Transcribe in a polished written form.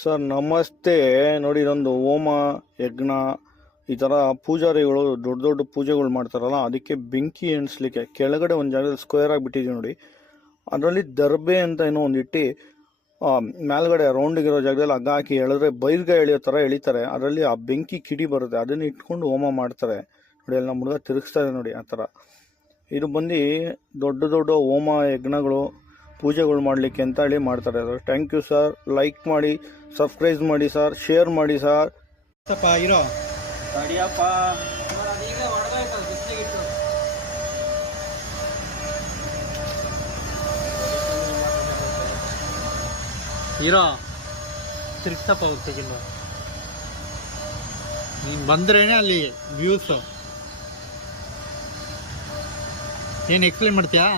Sir ನಮಸ್ತೆ. ನೋಡಿ, ಇದೊಂದು ಹೋಮ ಯಜ್ಞ ಈ ಥರ ಪೂಜಾರಿಗಳು ದೊಡ್ಡ ದೊಡ್ಡ ಪೂಜೆಗಳು ಮಾಡ್ತಾರಲ್ಲ, ಅದಕ್ಕೆ ಬೆಂಕಿ ಎಣಿಸ್ಲಿಕ್ಕೆ ಕೆಳಗಡೆ ಒಂದು ಜಾಗದಲ್ಲಿ ಸ್ಕ್ವೇರ್ ಆಗಿಬಿಟ್ಟಿದ್ದೀವಿ ನೋಡಿ. ಅದರಲ್ಲಿ ದರ್ಬೆ ಅಂತ ಏನೋ ಒಂದು ಇಟ್ಟು ಮೇಲ್ಗಡೆ ರೌಂಡಿಗಿರೋ ಜಾಗದಲ್ಲಿ ಹಗ್ಗ ಹಾಕಿ ಎಳೆದ್ರೆ ಬೈರ್ಗೆ ಎಳೆಯೋ ಥರ ಎಳಿತಾರೆ. ಅದರಲ್ಲಿ ಆ ಬೆಂಕಿ ಕಿಡಿ ಬರುತ್ತೆ, ಅದನ್ನ ಇಟ್ಕೊಂಡು ಹೋಮ ಮಾಡ್ತಾರೆ ನೋಡಿ. ಅಲ್ಲಿ ನಮ್ಮ ಹುಡುಗ ತಿರುಗಿಸ್ತಾರೆ ನೋಡಿ ಆ ಥರ. ಇದು ಬಂದು ದೊಡ್ಡ ದೊಡ್ಡ ಹೋಮ ಯಜ್ಞಗಳು ಪೂಜೆಗಳು ಮಾಡಲಿಕ್ಕೆ ಅಂತ ಹೇಳಿ ಮಾಡ್ತಾರೆ. Thank you sir. ಲೈಕ್ ಮಾಡಿ, ಸಬ್ಸ್ಕ್ರೈಬ್ ಮಾಡಿ ಸರ್, ಶೇರ್ ಮಾಡಿ ಸರ್. ಇರೋ ಇರೋ ತಿರ್ಗ್ಸಪ್ಪ ಹೋಗ್ತಿಲ್ಲ. ನೀನು ಬಂದ್ರೇನೆ ಅಲ್ಲಿ ವ್ಯೂಸು. ಏನು ಎಕ್ಸ್ಪ್ಲೇನ್ ಮಾಡ್ತೀಯಾ?